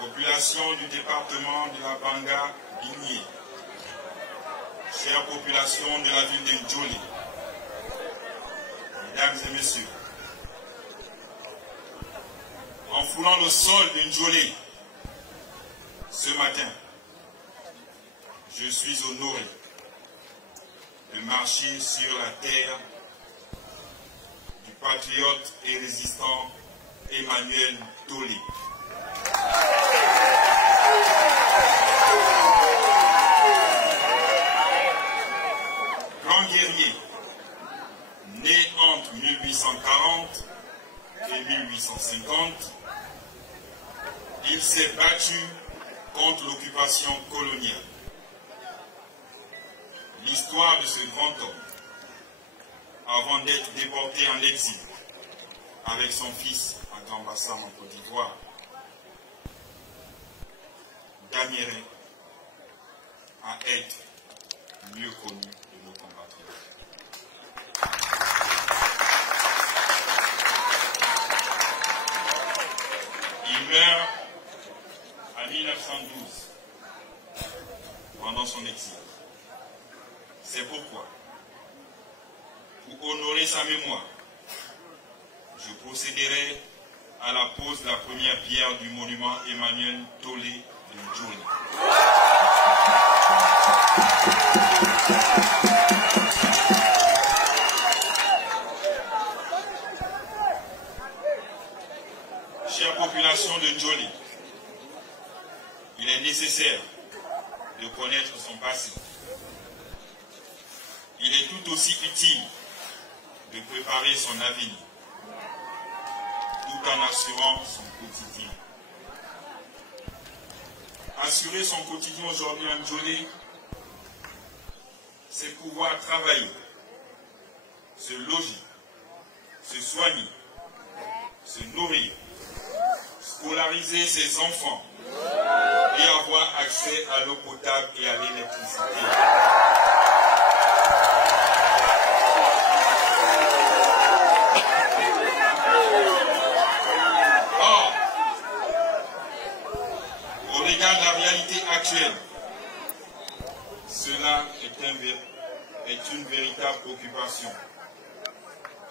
population du département de la Banga Bigné, chère population de la ville de Ndjolé, mesdames et messieurs, en foulant le sol de Ndjolé ce matin, je suis honoré de marcher sur la terre du patriote et résistant Emmanuel Tolé. Grand guerrier, né entre 1840 et 1850, il s'est battu contre l'occupation coloniale. L'histoire de ce grand homme, avant d'être déporté en exil avec son fils à Grand-Bassam en Côte d'Ivoire, gagnerait à être mieux connu de nos compatriotes. Il meurt en 1912, pendant son exil. C'est pourquoi, pour honorer sa mémoire, je procéderai à la pose de la première pierre du monument Emmanuel Tolé de Ndjolé. Chère population de Ndjolé, il est nécessaire de connaître son passé. Il est tout aussi utile de préparer son avenir, tout en assurant son quotidien. Assurer son quotidien aujourd'hui en Ndjolé, c'est pouvoir travailler, se loger, se soigner, se nourrir, scolariser ses enfants et avoir accès à l'eau potable et à l'électricité. Or, au regard de la réalité actuelle, cela est une véritable préoccupation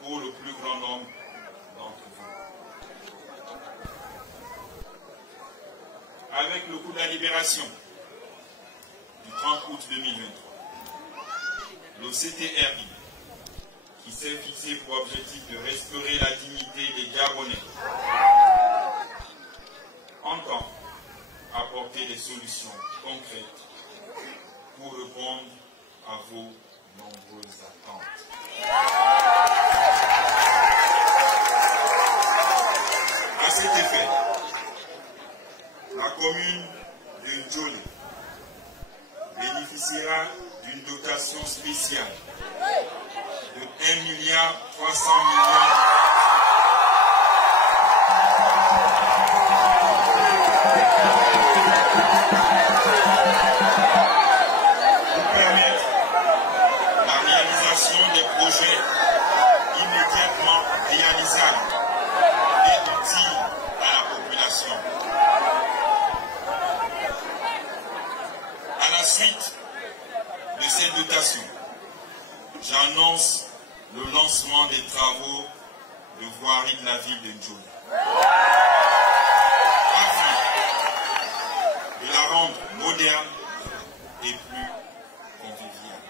pour le plus grand nombre d'entre vous. Avec le coup de la libération du 30 août 2023, le CTRI, qui s'est fixé pour objectif de restaurer la dignité des Gabonais, entend apporter des solutions concrètes pour répondre à vos nombreuses attentes. À cet effet, la commune de Ndjolé bénéficiera d'une dotation spéciale de 1,3 milliard pour permettre la réalisation des projets immédiatement réalisables et utiles à la population. À la suite de cette dotation, j'annonce le lancement des travaux de voirie de la ville de Ndjolé, afin de la rendre moderne et plus conviviale.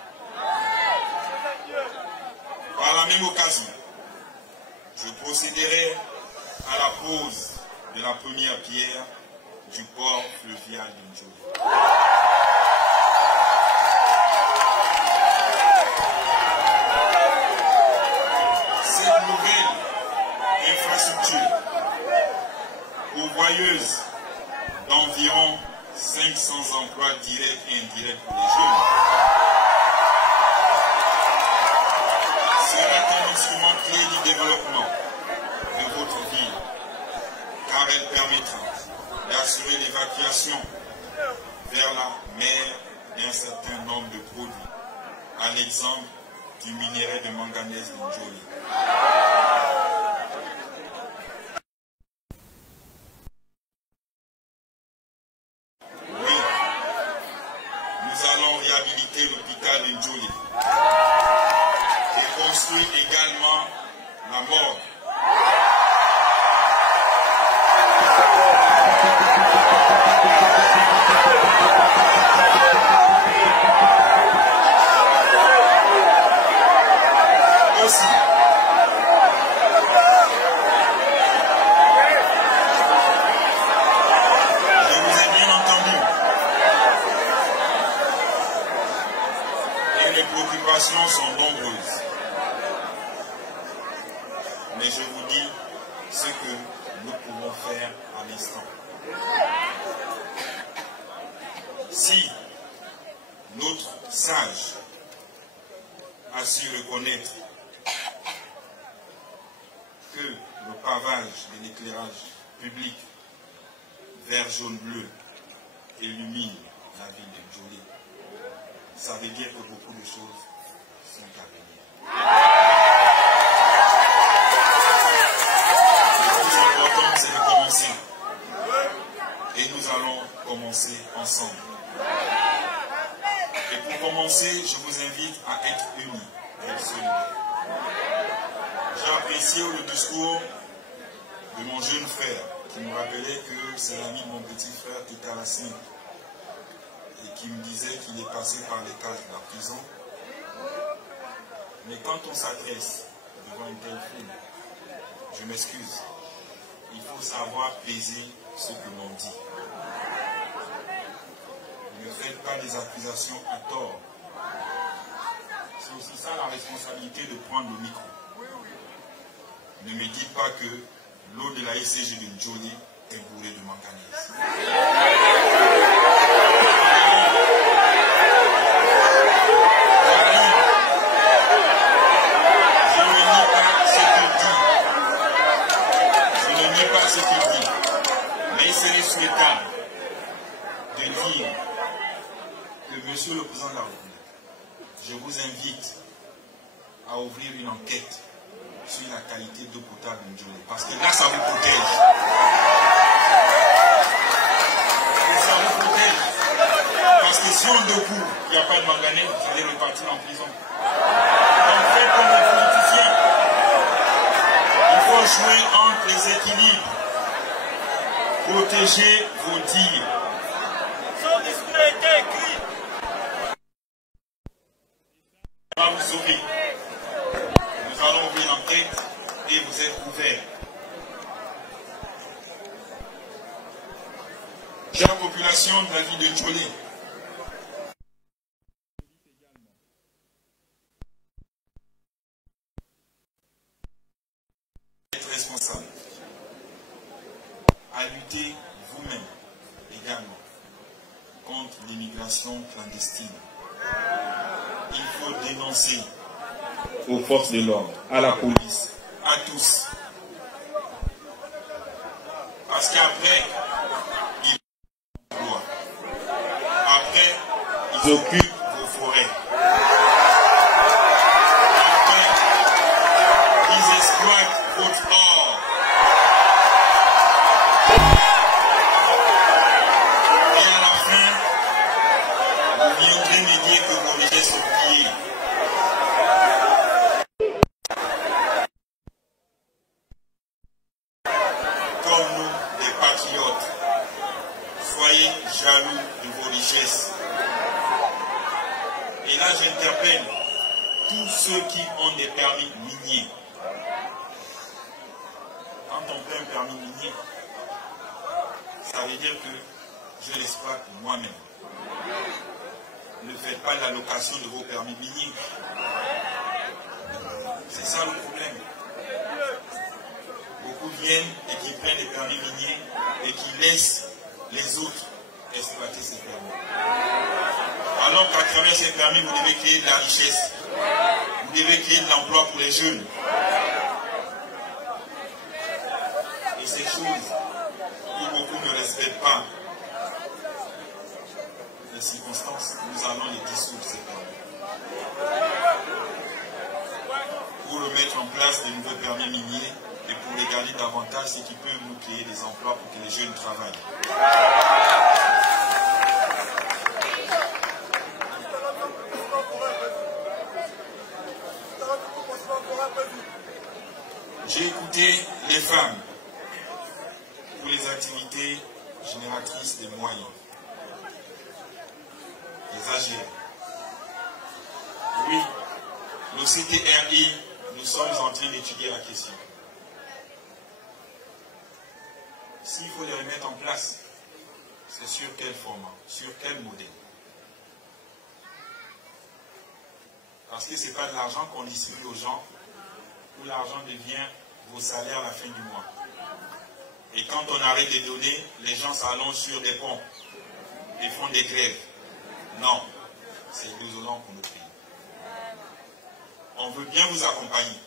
Par la même occasion, je procéderai à la pose de la première pierre du port fluvial de Ndjolé. Cette nouvelle infrastructure, pourvoyeuse d'environ 500 emplois directs et indirects pour les jeunes, sera un instrument clé du développement de votre ville, car elle permettra d'assurer l'évacuation vers la mer d'un certain nombre de produits, à l'exemple du minerai de manganèse de Ndjolé. préoccupations sont nombreuses. Mais je vous dis ce que nous pouvons faire à l'instant. Si notre sage a su reconnaître que le pavage de l'éclairage public vert, jaune, bleu illumine la ville de Njoli, ça veut dire que beaucoup de choses sont à venir. Le plus important, c'est de commencer. Et nous allons commencer ensemble. Et pour commencer, je vous invite à être unis, à être solidaires. J'ai apprécié le discours de mon jeune frère qui me rappelait que c'est l'ami de mon petit frère Tikarassi et qui me disait qu'il est passé par les cases de la prison. Mais quand on s'adresse devant une telle foule, je m'excuse, il faut savoir peser ce que l'on dit. Ne faites pas des accusations à tort. C'est aussi ça la responsabilité de prendre le micro. Ne me dites pas que l'eau de la SCG de Njoli est bourrée de manganèse. Je ne nie pas ce qu'il dit. Je ne nie pas ce qu'il dit. Mais il serait souhaitable de dire que Monsieur le Président de la République, je vous invite à ouvrir une enquête sur la qualité d'eau potable de Njoli. Parce que là, ça vous protège. Et ça vous protège. Parce que si on découvre qu'il n'y a pas de manganèse, vous allez repartir en prison. Donc faites comme les politiciens. Il faut jouer entre les équilibres. Protégez vos dires. Son discours a été écrit. On va vous sauver. Nous allons ouvrir l'enquête et vous êtes couverts. Chère population de la ville de Njoli, être responsable, à lutter vous-même également contre l'immigration clandestine. Il faut dénoncer aux forces de l'ordre, à la police, à tous. Parce qu'après, ils emploient. Après, ils occupent vos forêts. Après, ils exploitent votre or. Et à la fin, vous viendrez me dire que vos richesses sont pillées. Comme nous, les patriotes, soyez jaloux de vos richesses. Et là, j'interpelle tous ceux qui ont des permis miniers. Quand on prend un permis minier, ça veut dire que je l'exploite moi-même. Ne faites pas la location de vos permis miniers. C'est ça le problème. Beaucoup viennent et qui prennent les permis miniers et qui laissent les autres exploiter ces permis. Alors qu'à travers ces permis, vous devez créer de la richesse. Vous devez créer de l'emploi pour les jeunes. Et ces choses que beaucoup ne respectent pas, les circonstances, nous allons les dissoudre, ces permis. Pour remettre en place de nouveaux permis miniers et pour les garder davantage, ce qui peut nous créer des emplois pour que les jeunes travaillent. J'ai écouté les femmes pour les activités génératrices des moyens, les AGR. Oui, le CTRI, nous sommes en train d'étudier la question. S'il faut les remettre en place, c'est sur quel format, sur quel modèle? Parce que ce n'est pas de l'argent qu'on distribue aux gens, où l'argent devient vos salaires à la fin du mois. Et quand on arrête de donner, les gens s'allongent sur des ponts et font des grèves. Non, c'est désolant pour notre pays. On veut bien vous accompagner.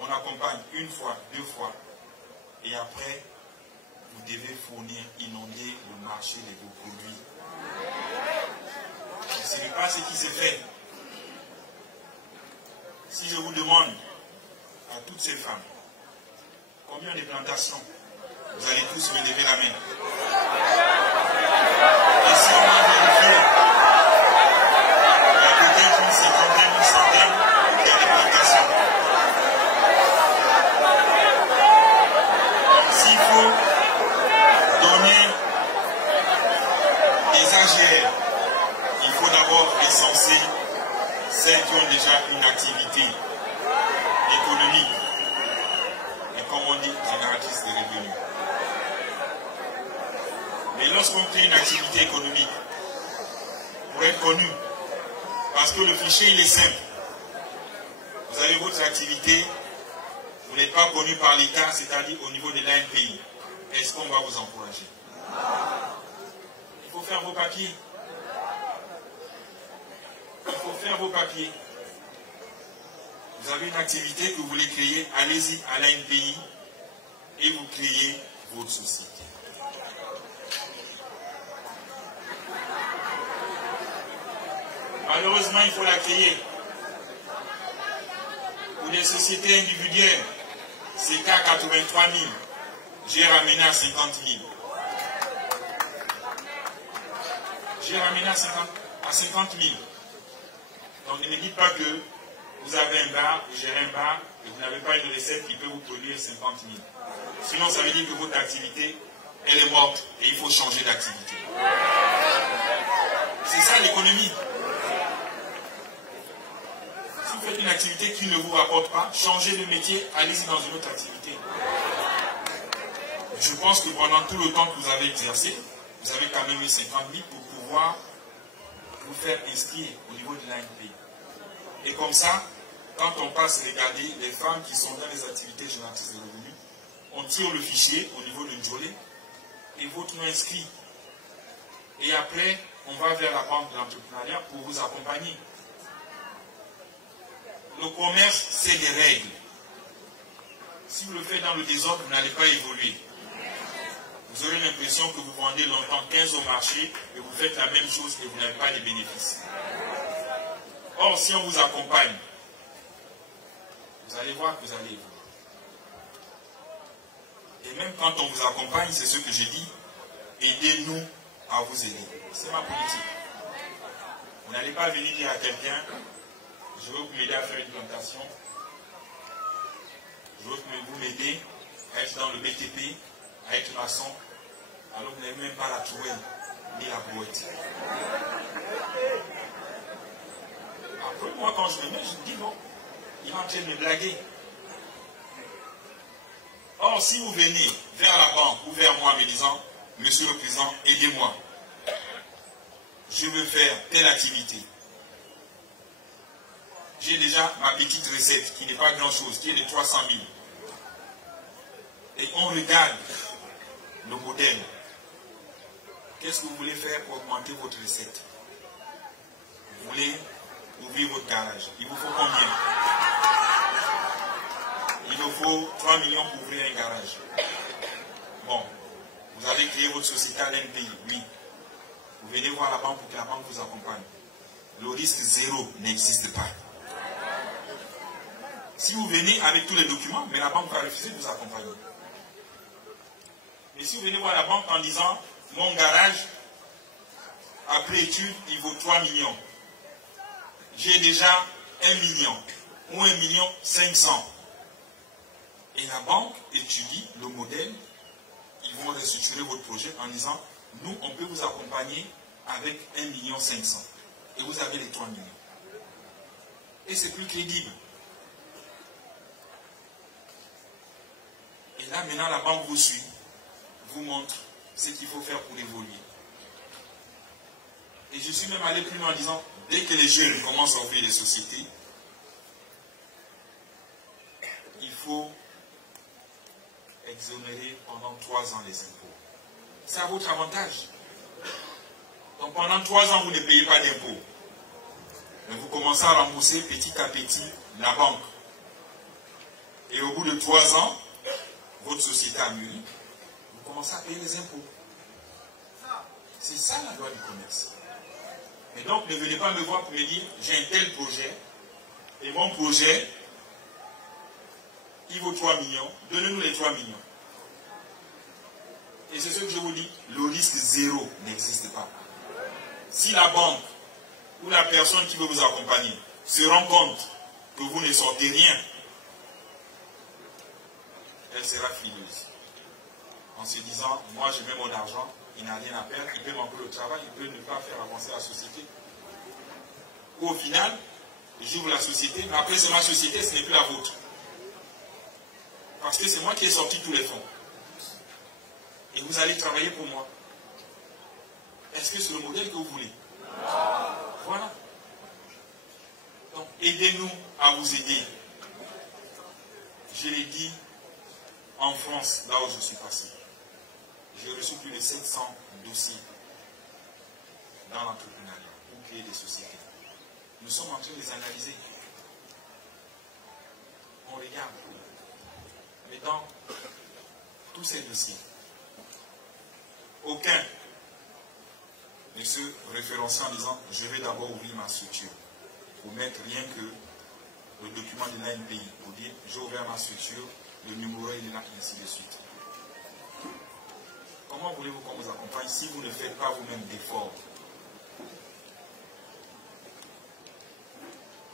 On accompagne une fois, 2 fois, et après, vous devez fournir, inonder le marché de vos produits. Ce n'est pas ce qui s'est fait. Si je vous demande à toutes ces femmes, combien de plantations, vous allez tous me lever la main. Et si on a vérifié, il y a peut-être une cinquantaine, une centaine qui a des plantations. Donc s'il faut donner des AGR, il faut d'abord recenser celles qui ont déjà une activité économique et, comme on dit, génératrice de revenus. Mais lorsqu'on crée une activité économique, pour être connu, parce que le fichier il est simple, vous avez votre activité, vous n'êtes pas connu par l'État, c'est-à-dire au niveau de l'ANPI. Est-ce qu'on va vous encourager? Il faut faire vos papiers. Il faut faire vos papiers. Vous avez une activité que vous voulez créer, allez-y à l'ANPI et vous créez votre société. Malheureusement, il faut la créer. Pour les sociétés individuelles, c'est qu'à 83 000. J'ai ramené à 50 000. J'ai ramené à 50 000. Donc ne me dites pas que vous avez un bar, vous gérez un bar, et vous n'avez pas une recette qui peut vous produire 50 000. Sinon, ça veut dire que votre activité, elle est morte et il faut changer d'activité. C'est ça l'économie. Si vous faites une activité qui ne vous rapporte pas, changez de métier, allez-y dans une autre activité. Je pense que pendant tout le temps que vous avez exercé, vous avez quand même eu 50 000 pour pouvoir vous faire inscrire au niveau de l'ANPI. Et comme ça, quand on passe regarder les femmes qui sont dans les activités génératrices de revenus, on tire le fichier au niveau de Njolé et votre nom inscrit. Et après, on va vers la banque de l'entrepreneuriat pour vous accompagner. Le commerce, c'est des règles. Si vous le faites dans le désordre, vous n'allez pas évoluer. Vous aurez l'impression que vous vendez longtemps 15 au marché et vous faites la même chose et vous n'avez pas de bénéfices. Or, si on vous accompagne, vous allez voir que vous allez évoluer. Et même quand on vous accompagne, c'est ce que j'ai dit, aidez-nous à vous aider. C'est ma politique. Vous n'allez pas venir dire à quelqu'un, je veux vous m'aider à faire une plantation, je veux vous m'aider à être dans le BTP, à être maçon, alors vous n'avez même pas la trouelle ni la brouette. Après, moi, quand je me mets, je me dis non, il est en train de me blaguer. Or, si vous venez vers la banque ou vers moi en me disant, Monsieur le Président, aidez-moi, je veux faire telle activité. J'ai déjà ma petite recette qui n'est pas grand-chose, qui est de 300 000. Et on regarde le modèle. Qu'est-ce que vous voulez faire pour augmenter votre recette? Vous voulez ouvrir votre garage. Il vous faut combien? Il vous faut 3 millions pour ouvrir un garage. Bon, vous allez créer votre société à l'NPI, oui. Vous venez voir la banque pour que la banque vous accompagne. Le risque zéro n'existe pas. Si vous venez avec tous les documents, mais la banque va refuser de vous accompagner. Mais si vous venez voir la banque en disant, mon garage, après étude, il vaut 3 millions. J'ai déjà 1 million ou 1 500 000. Et la banque étudie le modèle, ils vont restructurer votre projet en disant, nous, on peut vous accompagner avec 1 500 000. Et vous avez les 3 millions. Et c'est plus crédible. Et là, maintenant, la banque vous suit, vous montre ce qu'il faut faire pour évoluer. Et je suis même allé plus loin en disant, dès que les jeunes commencent à ouvrir des sociétés, il faut exonérer pendant 3 ans les impôts. C'est à votre avantage. Donc pendant 3 ans, vous ne payez pas d'impôts. Mais vous commencez à rembourser petit à petit la banque. Et au bout de 3 ans, votre société a mûri, vous commencez à payer les impôts. C'est ça la loi du commerce. Et donc ne venez pas me voir pour me dire, j'ai un tel projet, et mon projet, il vaut 3 millions, donnez-nous les 3 millions. Et c'est ce que je vous dis, le risque zéro n'existe pas. Si la banque ou la personne qui veut vous accompagner se rend compte que vous ne sortez rien, elle sera frileuse. En se disant, moi je mets mon argent, il n'a rien à perdre, il peut manquer le travail, il peut ne pas faire avancer la société. Ou au final, j'ouvre la société, mais après c'est ma société, ce n'est plus la vôtre. Parce que c'est moi qui ai sorti tous les fonds. Et vous allez travailler pour moi. Est-ce que c'est le modèle que vous voulez? Voilà. Donc, aidez-nous à vous aider. Je l'ai dit en France, là où je suis passé. J'ai reçu plus de 700 dossiers dans l'entrepreneuriat pour créer des sociétés. Nous sommes en train de les analyser. On regarde. Mais dans tous ces dossiers, aucun ne se référencie en disant je vais d'abord ouvrir ma structure. Pour mettre rien que le document de l'ANPI, pour dire j'ai ouvert ma structure, le numéro il est là, et ainsi de suite. Comment voulez-vous qu'on vous accompagne si vous ne faites pas vous-même d'efforts? Il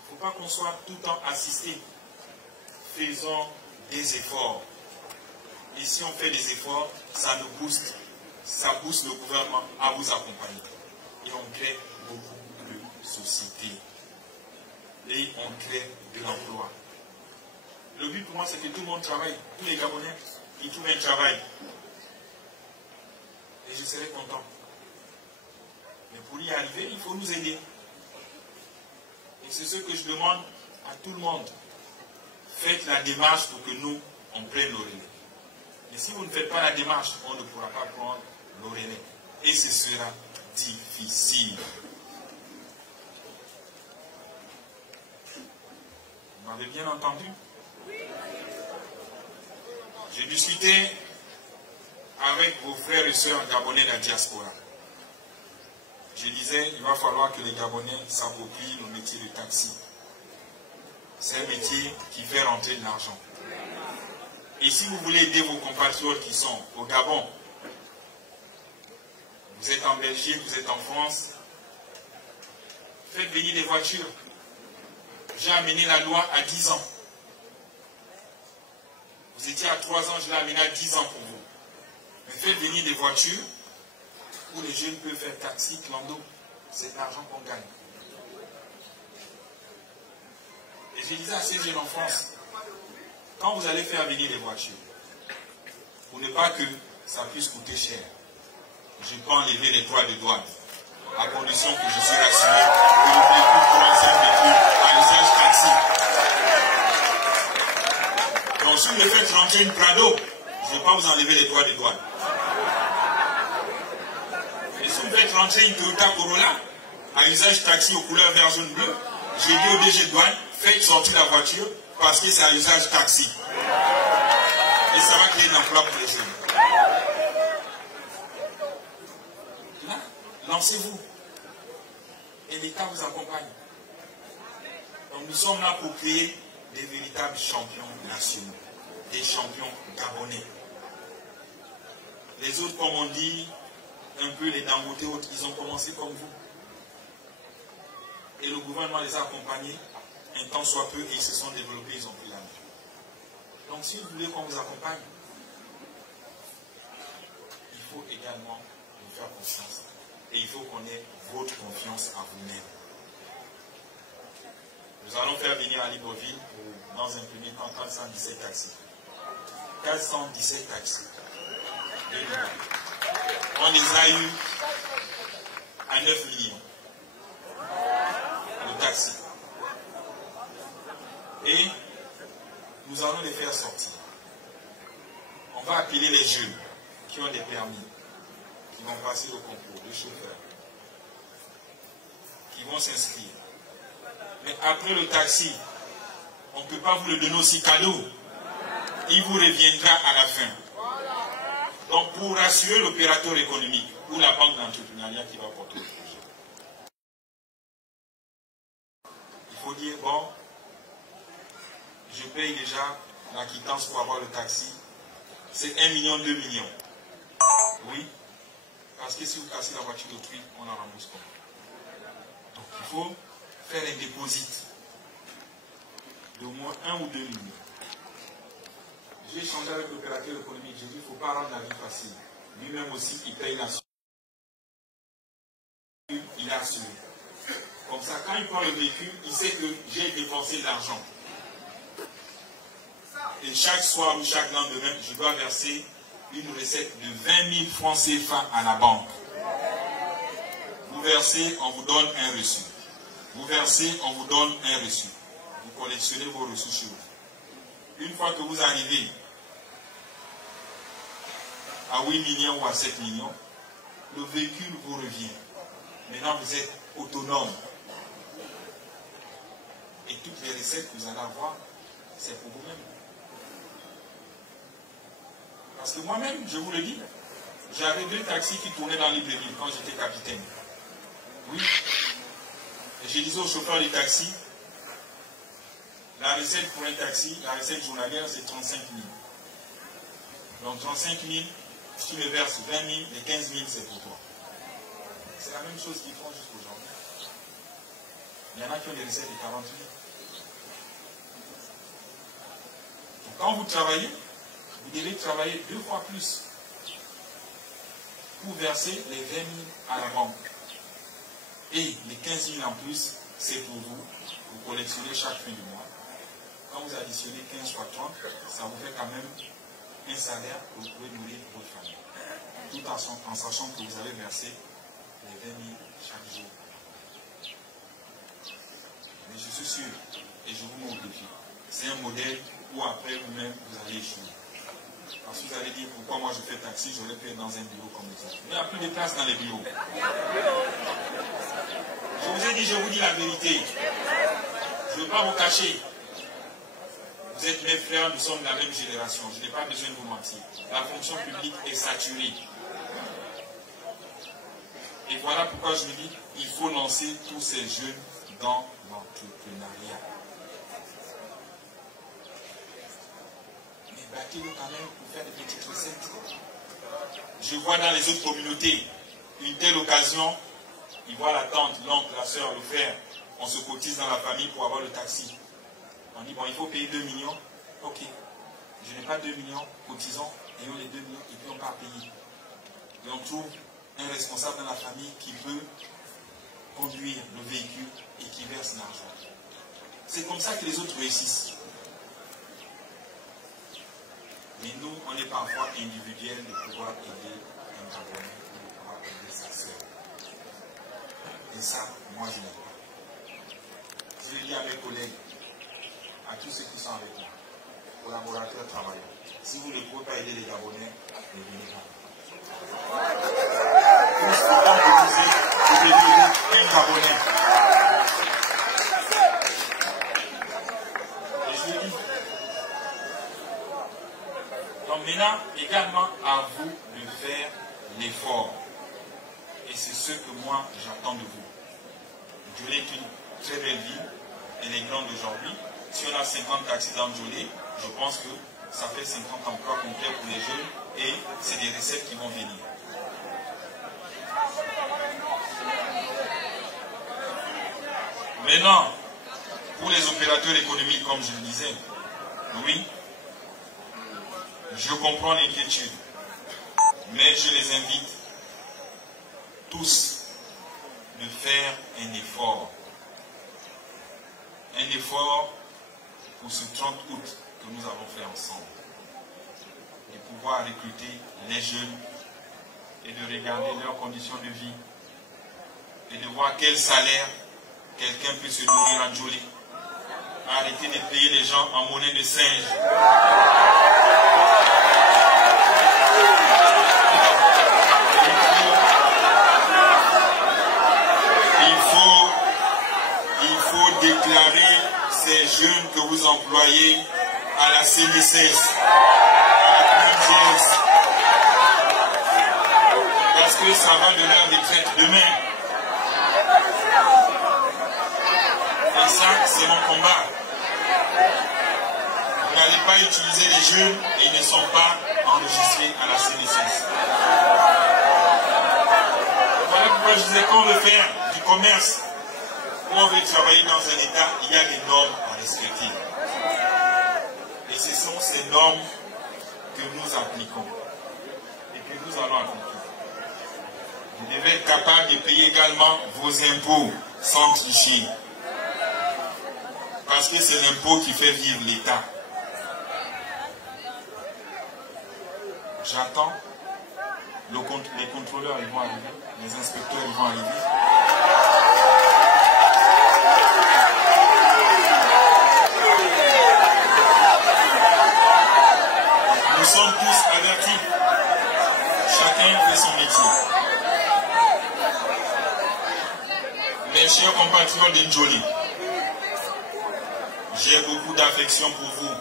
ne faut pas qu'on soit tout le temps assisté. Faisons des efforts. Et si on fait des efforts, ça nous booste. Ça booste le gouvernement à vous accompagner. Et on crée beaucoup de sociétés. Et on crée de l'emploi. Le but pour moi, c'est que tout le monde travaille. Tous les Gabonais, ils trouvent un travail. Et je serai content. Mais pour y arriver, il faut nous aider. Et c'est ce que je demande à tout le monde. Faites la démarche pour que nous, on prenne le relais. Et si vous ne faites pas la démarche, on ne pourra pas prendre le relais. Et ce sera difficile. Vous m'avez bien entendu? J'ai discuté avec vos frères et sœurs gabonais de la diaspora. Je disais, il va falloir que les Gabonais s'approprient le métier de taxi. C'est un métier qui fait rentrer de l'argent. Et si vous voulez aider vos compatriotes qui sont au Gabon, vous êtes en Belgique, vous êtes en France, faites venir des voitures. J'ai amené la loi à 10 ans. Vous étiez à 3 ans, je l'ai amené à 10 ans pour vous. Mais faites venir des voitures où les jeunes peuvent faire taxi, clando. C'est l'argent qu'on gagne. Et je disais à ces jeunes en France, quand vous allez faire venir des voitures, pour ne pas que ça puisse coûter cher, je peux enlever les droits de douane, à condition que je suis rassuré que le véhicule pourra être un véhicule à usage taxi. Donc si vous me faites rentrer une Prado, je ne vais pas vous enlever les droits de douane. Et si vous faites rentrer une Toyota Corolla à usage taxi aux couleurs vert, jaune, bleu, j'ai dit au DG douane, faites sortir la voiture parce que c'est à usage taxi. Et ça va créer un emploi pour les jeunes. Là, lancez-vous. Et l'État vous accompagne. Donc nous sommes là pour créer des véritables champions nationaux. Des champions gabonais. Les autres, comme on dit, un peu les Dangote et autres, ils ont commencé comme vous. Et le gouvernement les a accompagnés un temps soit peu et ils se sont développés, ils ont pris la main. Donc si vous voulez qu'on vous accompagne, il faut également nous faire confiance. Et il faut qu'on ait votre confiance à vous-même. Nous allons faire venir à Libreville dans un premier temps 417 taxis. 417 taxis. On les a eu à 9 millions. taxi. Et nous allons les faire sortir. On va appeler les jeunes qui ont des permis, qui vont passer le concours de chauffeur, qui vont s'inscrire. Mais après le taxi, on ne peut pas vous le donner aussi cadeau. Il vous reviendra à la fin. Donc pour rassurer l'opérateur économique ou la banque d'entrepreneuriat qui va porter le projet, il faut dire, bon, je paye déjà la quittance pour avoir le taxi, c'est 1 million, 2 millions. Oui, parce que si vous cassez la voiture d'autrui, on en rembourse pas. Donc il faut faire un dépôt d'au moins 1 ou 2 millions. J'ai échangé avec l'opérateur économique, j'ai dit, il ne faut pas rendre la vie facile. Lui-même aussi, il paye la suite. Il a assuré. Comme ça, quand il prend le véhicule, il sait que j'ai dépensé de l'argent. Et chaque soir ou chaque lendemain, je dois verser une recette de 20 000 francs CFA à la banque. Vous versez, on vous donne un reçu. Vous versez, on vous donne un reçu. Vous collectionnez vos reçus chez vous. Une fois que vous arrivez à 8 millions ou à 7 millions, le véhicule vous revient. Maintenant, vous êtes autonome. Et toutes les recettes que vous allez avoir, c'est pour vous-même. Parce que moi-même, je vous le dis, j'avais 2 taxis qui tournaient dans Libreville quand j'étais capitaine. Oui. Et je disais au chauffeur du taxi, la recette pour un taxi, la recette journalière, c'est 35 000. Donc 35 000, si tu me verses 20 000, les 15 000, c'est pour toi. C'est la même chose qu'ils font jusqu'aujourd'hui. Il y en a qui ont des recettes de 40 000. Donc quand vous travaillez, vous devez travailler 2 fois plus pour verser les 20 000 à la banque. Et les 15 000 en plus, c'est pour vous. Vous collectionnez chaque fin du mois. Quand vous additionnez 15 fois 30, ça vous fait quand même un salaire que vous pouvez nourrir votre famille. Tout en sachant que vous avez versé les 20 000 chaque jour. Mais je suis sûr, et je vous mets au défi, c'est un modèle où après vous-même, vous allez échouer. Parce que vous allez dire, pourquoi moi je fais taxi, j'aurais pu être dans un bureau comme ça. Il n'y a plus de place dans les bureaux. Je vous ai dit, je vous dis la vérité. Je ne veux pas vous cacher. Vous êtes mes frères, nous sommes de la même génération. Je n'ai pas besoin de vous mentir. La fonction publique est saturée. Et voilà pourquoi je me dis, il faut lancer tous ces jeunes dans l'entrepreneuriat. Mais battez-le quand même pour faire des petites recettes. Je vois dans les autres communautés une telle occasion, ils voient la tante, l'oncle, la soeur, le frère. On se cotise dans la famille pour avoir le taxi. On dit, bon, il faut payer 2 millions. Ok. Je n'ai pas 2 millions, cotisons, ayons les 2 millions et puis on part payer. Et on trouve un responsable dans la famille qui peut conduire le véhicule et qui verse l'argent. C'est comme ça que les autres réussissent. Mais nous, on est parfois individuels de pouvoir aider un Gabonais, de pouvoir aider sa sœur. Et ça, moi, je n'aime pas. Je le dis à mes collègues, à tous ceux qui sont avec moi, collaborateurs, travailleurs. Si vous ne pouvez pas aider les Gabonais, ne venez pas. Tous autant que vous êtes, vous devez aider un Gabonais. Et je le dis. Donc maintenant, également à vous de faire l'effort. Et c'est ce que moi, j'attends de vous. Djolé est une très belle ville. Elle est grande aujourd'hui. Si on a 50 taxis dans Djolé, je pense que ça fait 50 emplois complets pour les jeunes et c'est des recettes qui vont venir. Maintenant, pour les opérateurs économiques, comme je le disais, oui, je comprends l'inquiétude, mais je les invite tous de faire un effort. Un effort pour ce 30 août que nous avons fait ensemble. De pouvoir recruter les jeunes et de regarder leurs conditions de vie et de voir quel salaire quelqu'un peut se nourrir en Djolé. Arrêtez de payer les gens en monnaie de singe. Il faut déclarer ces jeunes que vous employez à la CNSS, à la PMGS, parce que ça va de leur retraite demain. Et ça, c'est mon combat. Vous n'allez pas utiliser les jeunes et ils ne sont pas enregistrés à la CNSS. Voilà pourquoi je disais qu'on veut faire du commerce, où on veut travailler dans un État, il y a des normes à respecter. Et ce sont ces normes que nous appliquons et que nous allons appliquer. Vous devez être capable de payer également vos impôts sans tricher. Parce que c'est l'impôt qui fait vivre l'État. J'attends. Les contrôleurs ils vont arriver. Les inspecteurs ils vont arriver. Nous sommes tous avertis. Chacun fait son métier. Mes chers compatriotes de Djolé, j'ai beaucoup d'affection pour vous.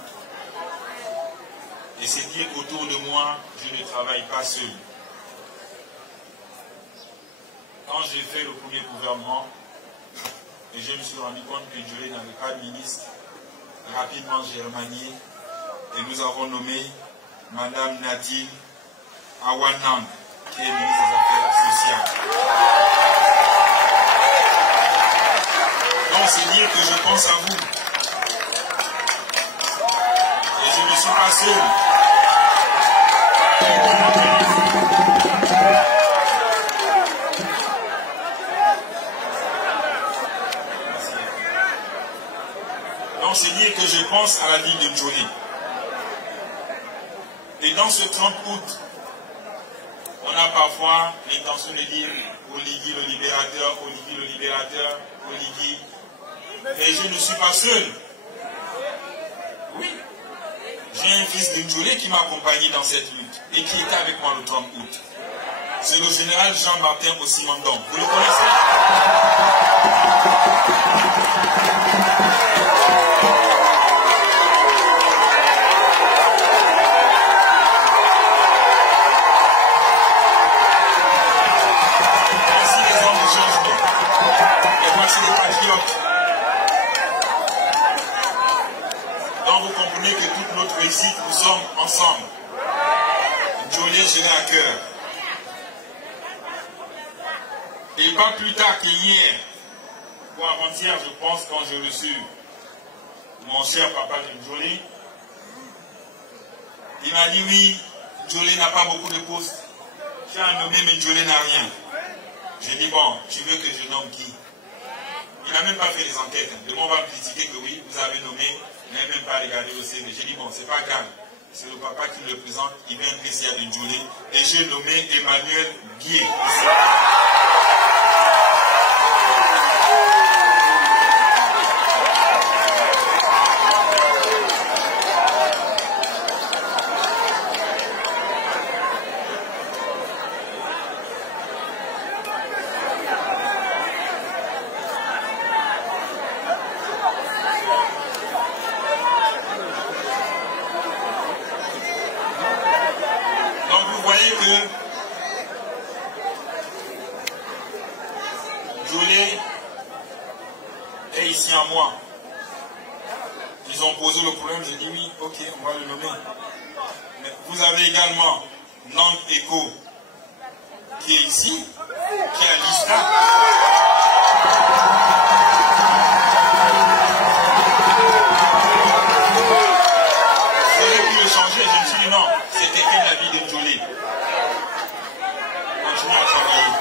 Et c'est dire qu'autour de moi, je ne travaille pas seul. Quand j'ai fait le premier gouvernement, et je me suis rendu compte que Djolé n'avait pas de ministre, rapidement j'ai remanié et nous avons nommé Madame Nadine Awanang, qui est ministre des Affaires sociales. Donc c'est dire que je pense à vous. Et je ne suis pas seul. Donc c'est dire que je pense à la ville de Djolé. Et dans ce 30 août, on a parfois l'intention de dire Oligui le libérateur, Oligui le libérateur, Oligui. Mais je ne suis pas seul. Oui. J'ai un fils de Djolé qui m'a accompagné dans cette lutte et qui était avec moi le 30 août. C'est le général Jean-Martin Ossimandon. Vous le connaissez? Donc vous comprenez que toute notre réussite, nous sommes ensemble. Djolé, je l'ai à cœur. Et pas plus tard que hier, ou avant-hier, je pense, quand j'ai reçu mon cher papa de Djolé, il m'a dit oui, Djolé n'a pas beaucoup de postes. J'ai un nommé, mais Djolé n'a rien. J'ai dit bon, tu veux que je nomme qui? Il n'a même pas fait les enquêtes. Demain, on va me critiquer que oui, vous avez nommé, il n'a même pas regardé le CV. J'ai dit, bon, c'est pas grave. C'est le papa qui le présente, il vient de Messia de Djolé. Et j'ai nommé Emmanuel Guier. Djolé est ici en moi. Ils ont posé le problème, j'ai dit oui, ok, on va le nommer. Mais vous avez également Nang Eko qui est ici, qui est à l'ISTA. J'aurais pu le changer, je me suis dit non, c'était qu'elle la vie de Djolé. Continuez à travailler.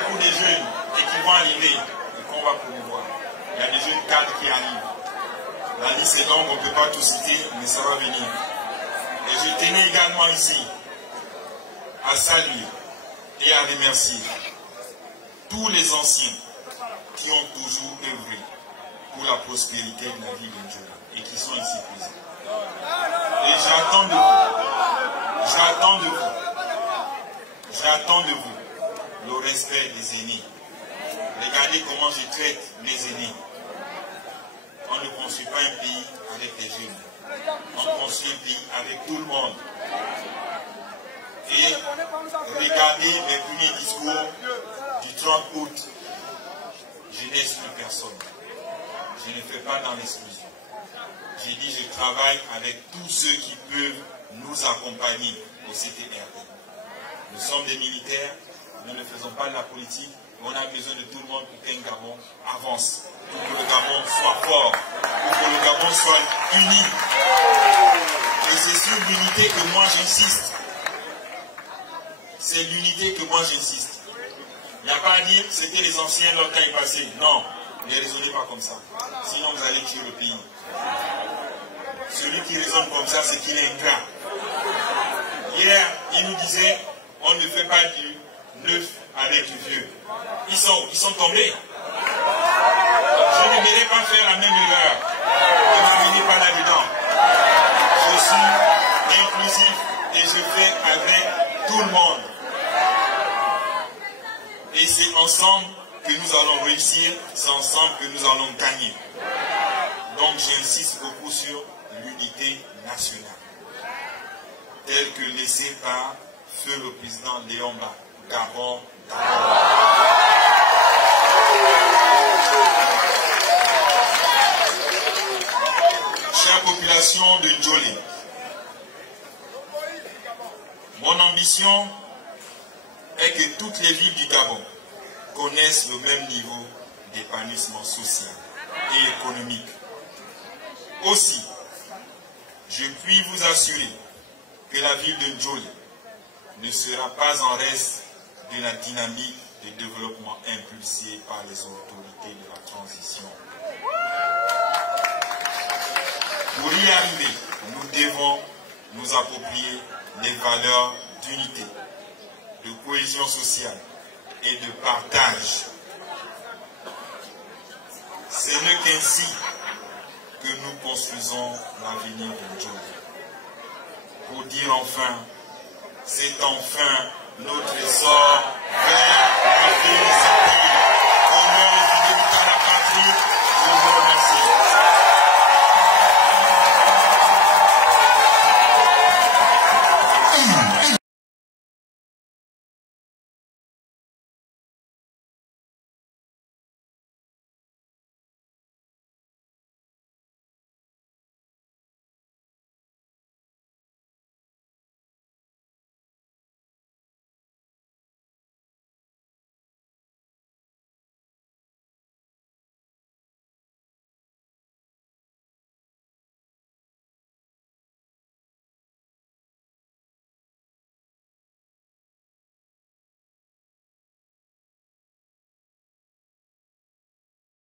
beaucoup de jeunes et qui vont arriver et qu'on va promouvoir. Il y a des jeunes cadres qui arrivent. La liste est longue, on ne peut pas tout citer, mais ça va venir. Et je tenais également ici à saluer et à remercier tous les anciens qui ont toujours œuvré pour la prospérité de la ville de Ndjola et qui sont ici présents. Et j'attends de vous le respect des aînés. Regardez comment je traite les aînés. On ne construit pas un pays avec les jeunes. On construit un pays avec tout le monde. Et regardez mes premiers discours du 30 août. Je n'exclus personne. Je ne fais pas dans l'exclusion. J'ai dit je travaille avec tous ceux qui peuvent nous accompagner au CTRD. Nous sommes des militaires, nous ne faisons pas de la politique. On a besoin de tout le monde pour qu'un Gabon avance, pour que le Gabon soit fort, pour que le Gabon soit uni. Et c'est sur l'unité que moi j'insiste. C'est l'unité que moi j'insiste. Il n'y a pas à dire c'était les anciens, leur temps est passé. Non, ne raisonnez pas comme ça. Sinon vous allez tuer le pays. Celui qui raisonne comme ça, c'est qu'il est ingrat. Hier, il nous disait, on ne fait pas du neuf avec du vieux. Ils sont tombés. Je ne vais pas faire la même erreur. Ne m'amenez pas là-dedans. Je suis inclusif et je fais avec tout le monde. Et c'est ensemble que nous allons réussir, c'est ensemble que nous allons gagner. Donc j'insiste beaucoup sur l'unité nationale, telle que laissée par feu le président Léon Ba. Gabon, Gabon. Chère population de Ndjola, mon ambition est que toutes les villes du Gabon connaissent le même niveau d'épanouissement social et économique. Aussi, je puis vous assurer que la ville de Ndjola ne sera pas en reste de la dynamique de développement impulsée par les autorités de la transition. Pour y arriver, nous devons nous approprier les valeurs d'unité, de cohésion sociale et de partage. Ce n'est qu'ainsi que nous construisons l'avenir de Ndjola. Pour dire enfin, c'est enfin notre essor vers l'Afrique.